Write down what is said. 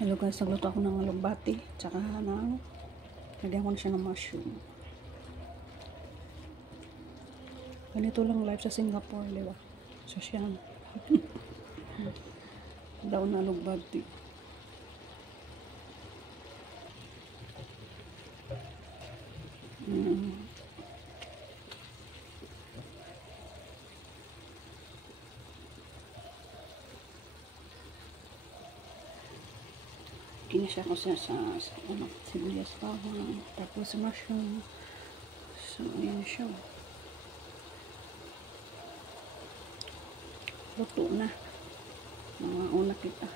Hello guys, nagluto ako ng alugbati. Tsaka lagyan ko na siya ng mushroom. Ganito lang life sa Singapore, di ba? Sosyal. Daw na alugbati. Kinasya ko siya sa sibuyas bawang, tapos mushroom. So, ayan siya. Luto na. Mga una kita.